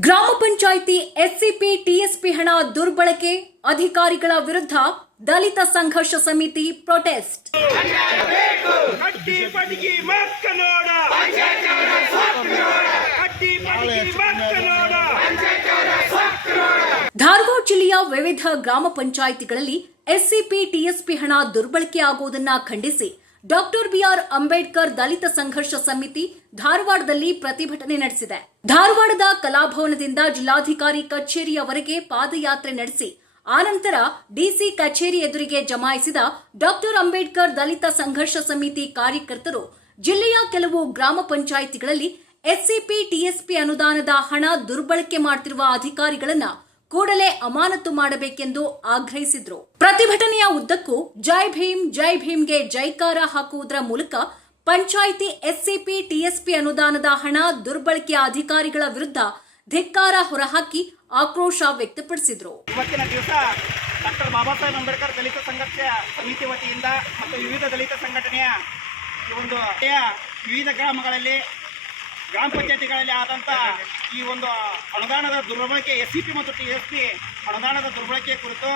ಗ್ರಾಮ panchayat SCP TSP ಹಣ ದುರ್ಬಳಕೆ ಅಧಿಕಾರಿಗಳ ವಿರುದ್ಧ ದಲಿತ ಸಂಘರ್ಷ ಸಮಿತಿ ಪ್ರೊಟೆಸ್ಟ್. ಧಾರವಾಡ ಜಿಲ್ಲೆಯ ವಿವಿಧ ಗ್ರಾಮ ಪಂಚಾಯಿತಿಗಳಲ್ಲಿ ಎಸ್ಸಿಪಿ ಟಿಎಸ್ಪಿ ಹಣ ದುರ್ಬಳಕೆ ಆಗುವುದನ್ನು ಖಂಡಿಸಿ ಡಾಕ್ಟರ್ ಬಿಆರ್ ಅಂಬೇಡ್ಕರ್ ದಲಿತ ಸಂಘರ್ಷ ಸಮಿತಿ ಧಾರವಾಡದಲ್ಲಿ ಪ್ರತಿಭಟನೆ ನಡೆಸಿದೆ. ಧಾರವಾಡದ ಕಲಾಭವನದಿಂದ ಜಿಲ್ಲಾಧಿಕಾರಿ ಕಚೇರಿಯವರೆಗೆ ಪಾದಯಾತ್ರೆ ನಡೆಸಿ, ಆನಂತರ ಡಿಸಿ ಕಚೇರಿ ಎದುರಿಗೆ ಜಮಾಯಿಸಿದ ಡಾಕ್ಟರ್ ಅಂಬೇಡ್ಕರ್ ದಲಿತ ಸಂಘರ್ಷ ಸಮಿತಿ ಕಾರ್ಯಕರ್ತರು ಜಿಲ್ಲೆಯ ಕೆಲವು ಗ್ರಾಮ ಪಂಚಾಯಿತಿಗಳಲ್ಲಿ ಎಸ್ಸಿಪಿ ಟಿಎಸ್ಪಿ ಅನುದಾನದ ಹಣ ದುರ್ಬಳಕೆ ಮಾಡ್ತಿರುವ ಅಧಿಕಾರಿಗಳನ್ನ ಕೂಡಲೇ ಅಮಾನತು ಮಾಡಬೇಕೆಂದು ಆಗ್ರಹಿಸಿದ್ರು. ಪ್ರತಿಭಟನೆಯ ಉದ್ದಕ್ಕೂ ಜೈ ಭೀಮ್, ಜೈ ಭೀಮ್ಗೆ ಜೈಕಾರ ಹಾಕುವುದರ ಮೂಲಕ ಪಂಚಾಯಿತಿ ಎಸ್ಸಿಪಿ, ಟಿಎಸ್ಪಿ ಅನುದಾನದ ಹಣ ದುರ್ಬಳಕೆಯ ಅಧಿಕಾರಿಗಳ ವಿರುದ್ಧ ಧಿಕ್ಕಾರ ಹೊರಹಾಕಿ ಆಕ್ರೋಶ ವ್ಯಕ್ತಪಡಿಸಿದ್ರು. ಇವತ್ತಿನ ದಿವಸ ಡಾಕ್ಟರ್ ಬಾಬಾ ಸಾಹೇಬ್ ಅಂಬೇಡ್ಕರ್ ದಲಿತ ಸಂಘರ್ಷ ಸಮಿತಿ ವತಿಯಿಂದ ಮತ್ತು ವಿವಿಧ ದಲಿತ ಸಂಘಟನೆಯ ಒಂದು ವಿವಿಧ ಗ್ರಾಮಗಳಲ್ಲಿ ಗ್ರಾಮ ಪಂಚಾಯತಿಗಳಲ್ಲಿ ಆದಂಥ ಈ ಒಂದು ಅನುದಾನದ ದುರ್ಬಳಕೆ ಎಸ್ ಸಿ ಪಿ ಮತ್ತು ಟಿ ಎಸ್ ಪಿ ಅನುದಾನದ ದುರ್ಬಳಕೆ ಕುರಿತು